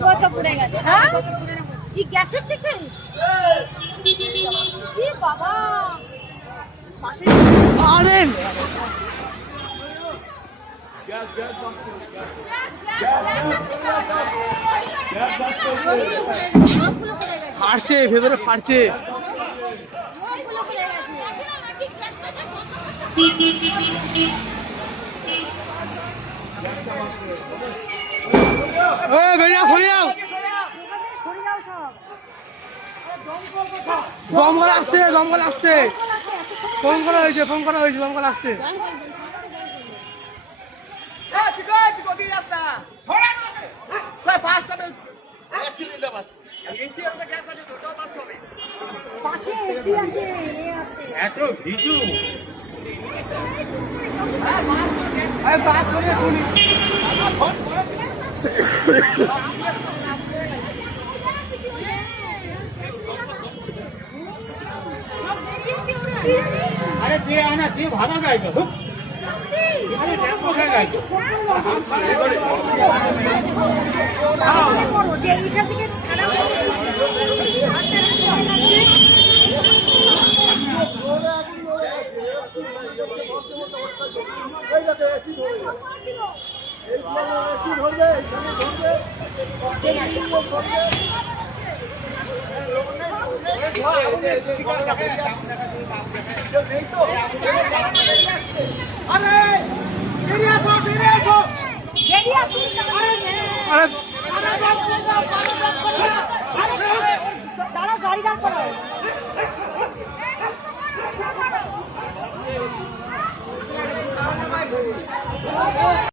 কত পুড়ে গেছে হ্যাঁ কত পুড়ে কি গ্যাসের থেকে কি বাবা আরে ফাটছে ভেতরে ফাটছে বেরিয়ে সরে যাও দমকল আসছে দমকল আসছে ফোন করা হয়েছে দমকল আসছে পাশে এসি আছে এ আছে এত ভিজু বাস করে अरे ते आना ते भागा जायचं हो अरे टेम्पो काय जायचं যে এইটা থেকে খারাপ আরে তারা গাড়ি দাঁড় করায়